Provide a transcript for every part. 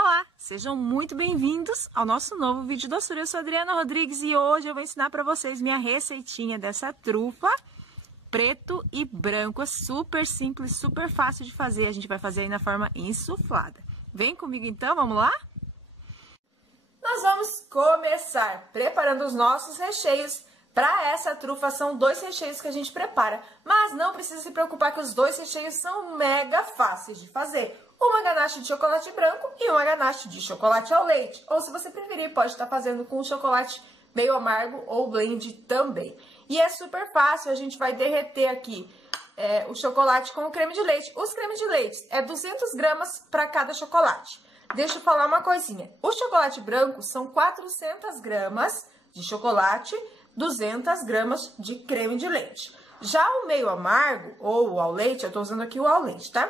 Olá, sejam muito bem-vindos ao nosso novo vídeo doçura. Eu sou a Adriana Rodrigues e hoje eu vou ensinar para vocês minha receitinha dessa trufa preto e branco. É super simples, super fácil de fazer. A gente vai fazer aí na forma insuflada. Vem comigo então, vamos lá? Nós vamos começar preparando os nossos recheios. Para essa trufa são 2 recheios que a gente prepara, mas não precisa se preocupar que os 2 recheios são mega fáceis de fazer. Uma ganache de chocolate branco e uma ganache de chocolate ao leite. Ou se você preferir, pode estar fazendo com chocolate meio amargo ou blend também. E é super fácil, a gente vai derreter aqui o chocolate com o creme de leite. Os cremes de leite é 200 gramas para cada chocolate. Deixa eu falar uma coisinha. O chocolate branco são 400 gramas de chocolate, 200 gramas de creme de leite. Já o meio amargo ou o ao leite, eu tô usando aqui o ao leite, tá?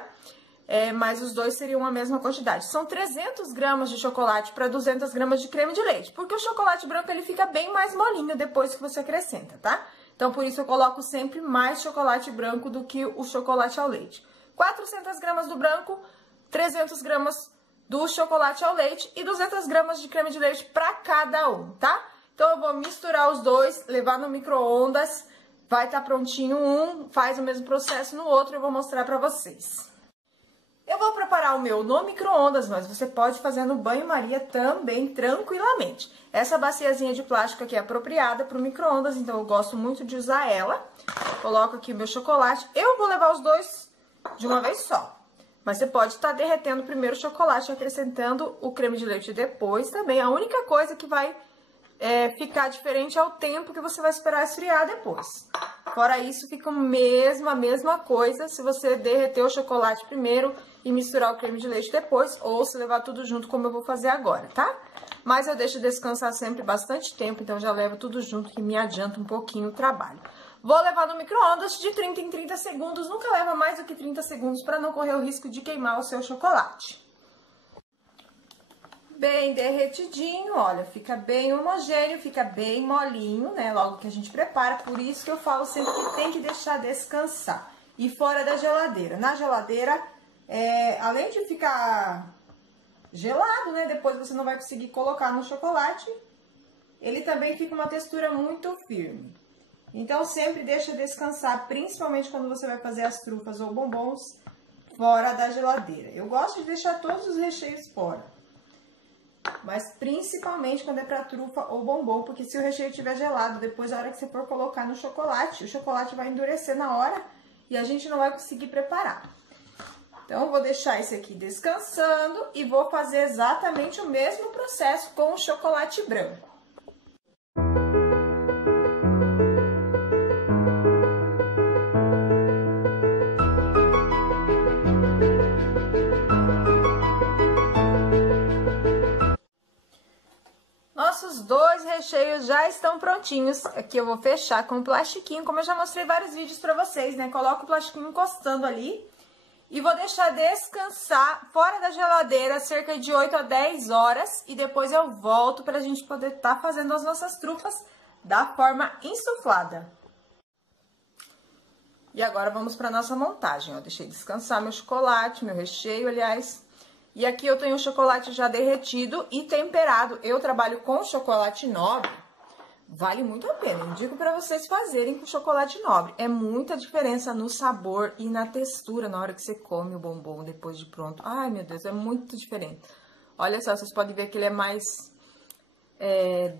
Mas os dois seriam a mesma quantidade. São 300 gramas de chocolate para 200 gramas de creme de leite. Porque o chocolate branco, ele fica bem mais molinho depois que você acrescenta, tá? Então, por isso eu coloco sempre mais chocolate branco do que o chocolate ao leite. 400 gramas do branco, 300 gramas do chocolate ao leite e 200 gramas de creme de leite para cada um, tá? Então, eu vou misturar os dois, levar no micro-ondas, vai estar prontinho um, faz o mesmo processo no outro, eu vou mostrar para vocês. Eu vou preparar o meu no micro-ondas, mas você pode fazer no banho-maria também, tranquilamente. Essa baciazinha de plástico aqui é apropriada para o micro-ondas, então eu gosto muito de usar ela. Coloco aqui o meu chocolate. Eu vou levar os dois de uma vez só. Mas você pode estar derretendo primeiro o chocolate e acrescentando o creme de leite depois também. A única coisa que vai ficar diferente é o tempo que você vai esperar esfriar depois. Fora isso, fica a mesma coisa se você derreter o chocolate primeiro e misturar o creme de leite depois, ou se levar tudo junto como eu vou fazer agora, tá? Mas eu deixo descansar sempre bastante tempo, então já levo tudo junto que me adianta um pouquinho o trabalho. Vou levar no micro-ondas de 30 em 30 segundos, nunca leva mais do que 30 segundos para não correr o risco de queimar o seu chocolate. Bem derretidinho, olha, fica bem homogêneo, fica bem molinho, né, logo que a gente prepara, por isso que eu falo sempre que tem que deixar descansar. E fora da geladeira. Na geladeira, além de ficar gelado, né, depois você não vai conseguir colocar no chocolate, ele também fica uma textura muito firme. Então, sempre deixa descansar, principalmente quando você vai fazer as trufas ou bombons fora da geladeira. Eu gosto de deixar todos os recheios fora. Mas principalmente quando é pra trufa ou bombom, porque se o recheio estiver gelado, depois a hora que você for colocar no chocolate, o chocolate vai endurecer na hora e a gente não vai conseguir preparar. Então, eu vou deixar esse aqui descansando e vou fazer exatamente o mesmo processo com o chocolate branco. Nossos 2 recheios já estão prontinhos. Aqui eu vou fechar com o plastiquinho, como eu já mostrei vários vídeos pra vocês, né? Coloco o plastiquinho encostando ali e vou deixar descansar fora da geladeira cerca de 8 a 10 horas e depois eu volto pra gente poder estar fazendo as nossas trufas da forma insuflada. E agora vamos pra nossa montagem, ó. Deixei descansar meu chocolate, meu recheio, aliás. E aqui eu tenho o chocolate já derretido e temperado. Eu trabalho com chocolate nobre. Vale muito a pena. Indico para vocês fazerem com chocolate nobre. É muita diferença no sabor e na textura na hora que você come o bombom depois de pronto. Ai, meu Deus, é muito diferente. Olha só, vocês podem ver que ele é mais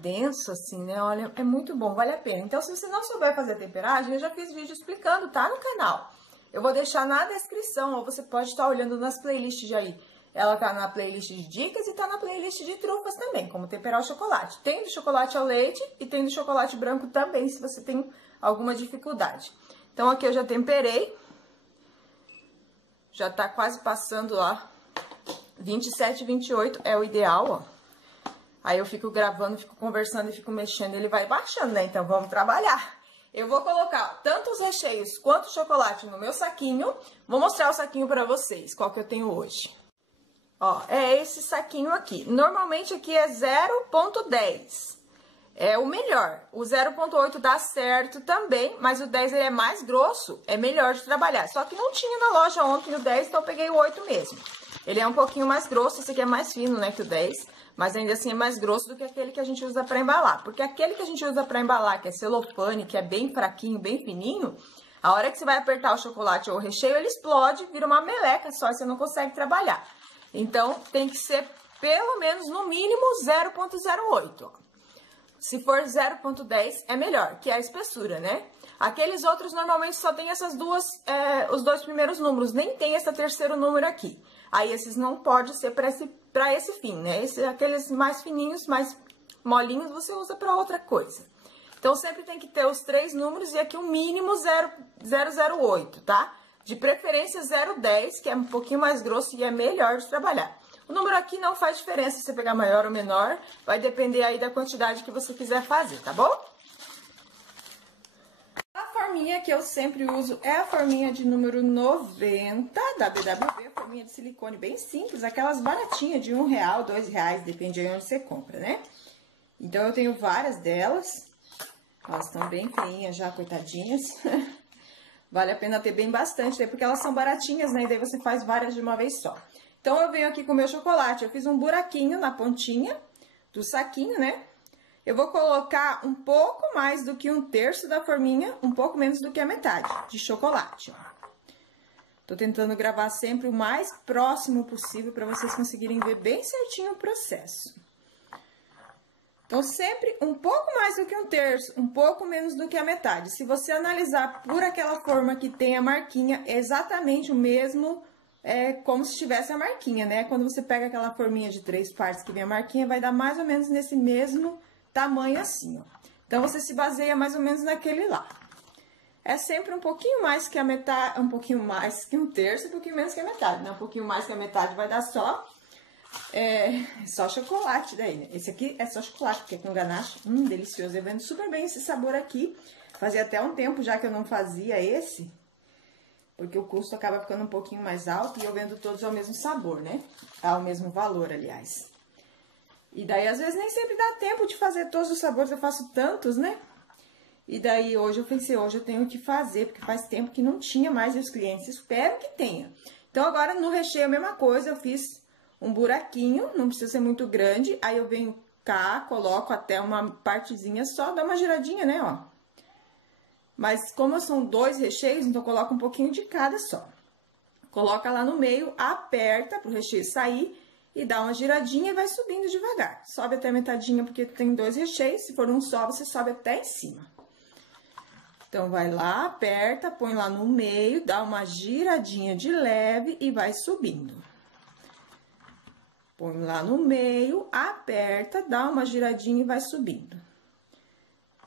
denso assim, né? Olha, é muito bom, vale a pena. Então, se você não souber fazer a temperagem, eu já fiz vídeo explicando, tá? No canal. Eu vou deixar na descrição, ou você pode estar olhando nas playlists de aí. Ela tá na playlist de dicas e tá na playlist de trufas também, como temperar o chocolate. Tem do chocolate ao leite e tem do chocolate branco também, se você tem alguma dificuldade. Então, aqui eu já temperei. Já tá quase passando, ó. 27, 28 é o ideal, ó. Aí eu fico gravando, fico conversando e fico mexendo, ele vai baixando, né? Então, vamos trabalhar. Eu vou colocar tanto os recheios quanto o chocolate no meu saquinho. Vou mostrar o saquinho pra vocês, qual que eu tenho hoje. Ó, é esse saquinho aqui. Normalmente aqui é 0,10. É o melhor. O 0,8 dá certo também, mas o 10 ele é mais grosso, é melhor de trabalhar. Só que não tinha na loja ontem o 10, então eu peguei o 8 mesmo. Ele é um pouquinho mais grosso, esse aqui é mais fino, né, que o 10. Mas ainda assim é mais grosso do que aquele que a gente usa pra embalar. Porque aquele que a gente usa pra embalar, que é celofane, que é bem fraquinho, bem fininho, a hora que você vai apertar o chocolate ou o recheio, ele explode, vira uma meleca só e você não consegue trabalhar. Então, tem que ser pelo menos, no mínimo, 0,08. Se for 0,10 é melhor, que é a espessura, né? Aqueles outros normalmente só tem essas duas, os dois primeiros números, nem tem esse terceiro número aqui. Aí esses não pode ser para esse fim, né? Aqueles mais fininhos, mais molinhos, você usa para outra coisa. Então, sempre tem que ter os 3 números e aqui o mínimo 0,08, tá? De preferência 0,10, que é um pouquinho mais grosso e é melhor de trabalhar. O número aqui não faz diferença se você pegar maior ou menor, vai depender aí da quantidade que você quiser fazer, tá bom? A forminha que eu sempre uso é a forminha de número 90 da BWB, forminha de silicone bem simples, aquelas baratinhas de R$1, R$2, depende de onde você compra, né? Então, eu tenho várias delas, elas estão bem feinhas já, coitadinhas. Vale a pena ter bem bastante, porque elas são baratinhas, né? E daí você faz várias de uma vez só. Então, eu venho aqui com o meu chocolate, eu fiz um buraquinho na pontinha do saquinho, né? Eu vou colocar um pouco mais do que 1/3 da forminha, um pouco menos do que a metade de chocolate, ó. Tô tentando gravar sempre o mais próximo possível para vocês conseguirem ver bem certinho o processo. Então, sempre um pouco mais do que 1/3, um pouco menos do que a metade. Se você analisar por aquela forma que tem a marquinha, é exatamente o mesmo, como se tivesse a marquinha, né? Quando você pega aquela forminha de 3 partes que vem a marquinha, vai dar mais ou menos nesse mesmo tamanho assim, ó. Então, você se baseia mais ou menos naquele lá. É sempre um pouquinho mais que a metade, um pouquinho mais que 1/3, um pouquinho menos que a metade, né? Um pouquinho mais que a metade vai dar só chocolate daí, né? Esse aqui é só chocolate, porque é com ganache, delicioso. Eu vendo super bem esse sabor aqui. Fazia até um tempo já que eu não fazia esse, porque o custo acaba ficando um pouquinho mais alto e eu vendo todos ao mesmo sabor, né? Ao mesmo valor, aliás. E daí, às vezes, nem sempre dá tempo de fazer todos os sabores, eu faço tantos, né? E daí, hoje eu pensei, hoje eu tenho que fazer, porque faz tempo que não tinha mais e os clientes esperam que tenha. Então, agora, no recheio, a mesma coisa, eu fiz um buraquinho, não precisa ser muito grande, aí eu venho cá, coloco até uma partezinha só, dá uma giradinha, né, ó. Mas como são 2 recheios, então coloca um pouquinho de cada só. Coloca lá no meio, aperta pro recheio sair e dá uma giradinha e vai subindo devagar. Sobe até a metadinha, porque tem 2 recheios, se for um só, você sobe até em cima. Então, vai lá, aperta, põe lá no meio, dá uma giradinha de leve e vai subindo. Põe lá no meio, aperta, dá uma giradinha e vai subindo.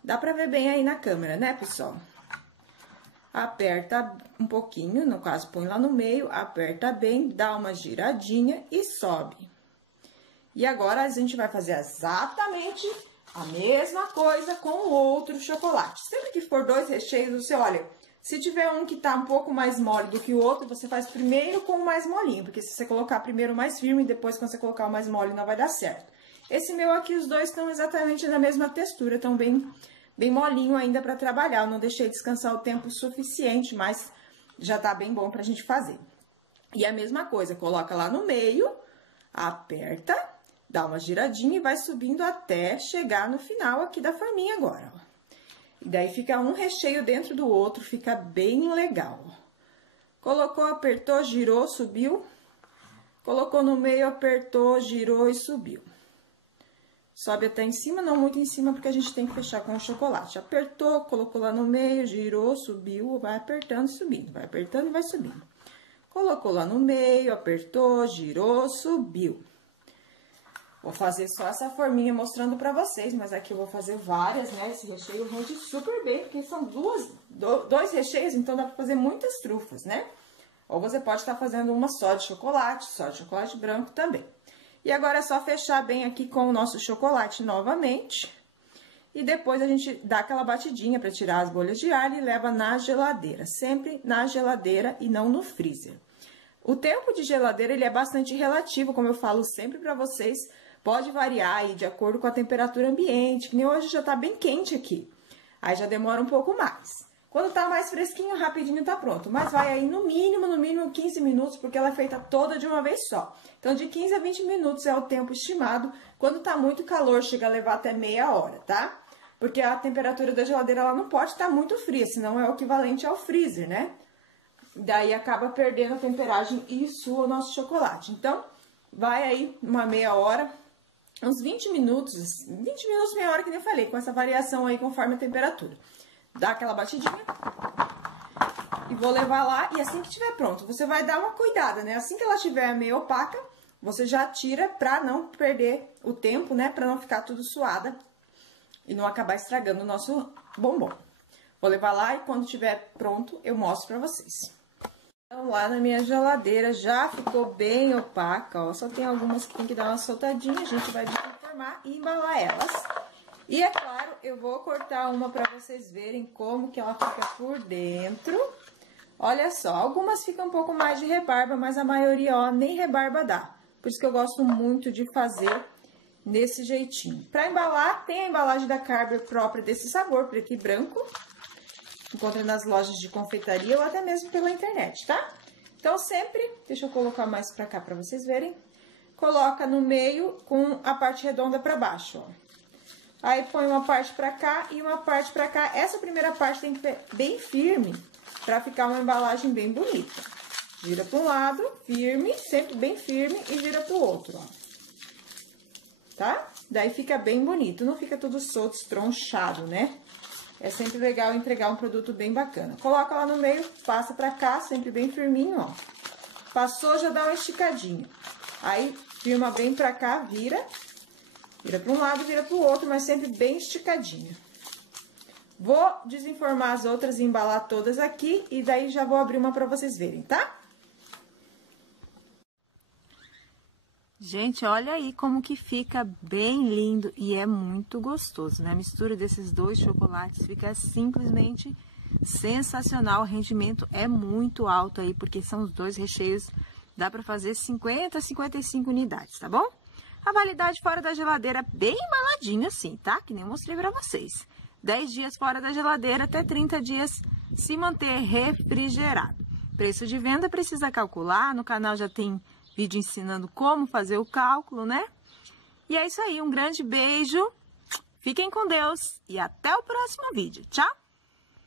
Dá pra ver bem aí na câmera, né, pessoal? Aperta um pouquinho, no caso, põe lá no meio, aperta bem, dá uma giradinha e sobe. E agora, a gente vai fazer exatamente a mesma coisa com o outro chocolate. Sempre que for 2 recheios, você olha, se tiver um que tá um pouco mais mole do que o outro, você faz primeiro com o mais molinho, porque se você colocar primeiro o mais firme e depois quando você colocar o mais mole, não vai dar certo. Esse meu aqui, os dois estão exatamente na mesma textura, estão bem molinho ainda para trabalhar. Eu não deixei descansar o tempo suficiente, mas já tá bem bom pra gente fazer. E a mesma coisa, coloca lá no meio, aperta, dá uma giradinha e vai subindo até chegar no final aqui da forminha agora, ó. E daí fica um recheio dentro do outro, fica bem legal, ó. Colocou, apertou, girou, subiu. Colocou no meio, apertou, girou e subiu. Sobe até em cima, não muito em cima, porque a gente tem que fechar com o chocolate. Apertou, colocou lá no meio, girou, subiu, vai apertando e subindo. Vai apertando e vai subindo. Colocou lá no meio, apertou, girou, subiu. Vou fazer só essa forminha mostrando pra vocês, mas aqui eu vou fazer várias, né? Esse recheio rende super bem, porque são 2 recheios, então dá pra fazer muitas trufas, né? Ou você pode estar fazendo uma só de chocolate branco também. E agora é só fechar bem aqui com o nosso chocolate novamente. E depois a gente dá aquela batidinha para tirar as bolhas de alho e leva na geladeira. Sempre na geladeira e não no freezer. O tempo de geladeira, ele é bastante relativo, como eu falo sempre para vocês. Pode variar aí de acordo com a temperatura ambiente, que nem hoje já tá bem quente aqui. Aí já demora um pouco mais. Quando tá mais fresquinho, rapidinho tá pronto. Mas vai aí no mínimo 15 minutos, porque ela é feita toda de uma vez só. Então, de 15 a 20 minutos é o tempo estimado. Quando tá muito calor, chega a levar até meia hora, tá? Porque a temperatura da geladeira, ela não pode estar muito fria, senão é o equivalente ao freezer, né? Daí acaba perdendo a temperagem e sua o nosso chocolate. Então, vai aí uma meia hora, uns 20 minutos, meia hora, que nem eu falei, com essa variação aí conforme a temperatura. Dá aquela batidinha e vou levar lá, e assim que estiver pronto, você vai dar uma cuidada, né? Assim que ela estiver meio opaca, você já tira pra não perder o tempo, né? Pra não ficar tudo suada e não acabar estragando o nosso bombom. Vou levar lá e quando estiver pronto, eu mostro pra vocês. Então, lá na minha geladeira já ficou bem opaca, ó. Só tem algumas que tem que dar uma soltadinha, a gente vai desenformar e embalar elas. E, é claro, eu vou cortar uma pra vocês verem como que ela fica por dentro. Olha só, algumas ficam um pouco mais de rebarba, mas a maioria, ó, nem rebarba dá. Por isso que eu gosto muito de fazer desse jeitinho. Pra embalar, tem a embalagem da Carver própria desse sabor, preto e branco. Encontra nas lojas de confeitaria ou até mesmo pela internet, tá? Então, sempre, deixa eu colocar mais pra cá pra vocês verem. Coloca no meio com a parte redonda pra baixo, ó. Aí, põe uma parte pra cá e uma parte pra cá. Essa primeira parte tem que ser bem firme pra ficar uma embalagem bem bonita. Gira pra um lado, firme, sempre bem firme, e gira pro outro, ó. Tá? Daí fica bem bonito, não fica tudo solto, estronchado, né? É sempre legal entregar um produto bem bacana. Coloca lá no meio, passa pra cá, sempre bem firminho, ó. Passou, já dá uma esticadinha. Aí, firma bem pra cá, vira pra um lado, vira pro outro, mas sempre bem esticadinho. Vou desenformar as outras e embalar todas aqui, e daí já vou abrir uma pra vocês verem, tá? Gente, olha aí como que fica bem lindo e é muito gostoso, né? A mistura desses dois chocolates fica simplesmente sensacional. O rendimento é muito alto aí, porque são os dois recheios, dá pra fazer 50 a 55 unidades, tá bom? A validade fora da geladeira bem embaladinho assim, tá? Que nem eu mostrei pra vocês. 10 dias fora da geladeira, até 30 dias se manter refrigerado. Preço de venda precisa calcular, no canal já tem vídeo ensinando como fazer o cálculo, né? E é isso aí, um grande beijo, fiquem com Deus e até o próximo vídeo. Tchau!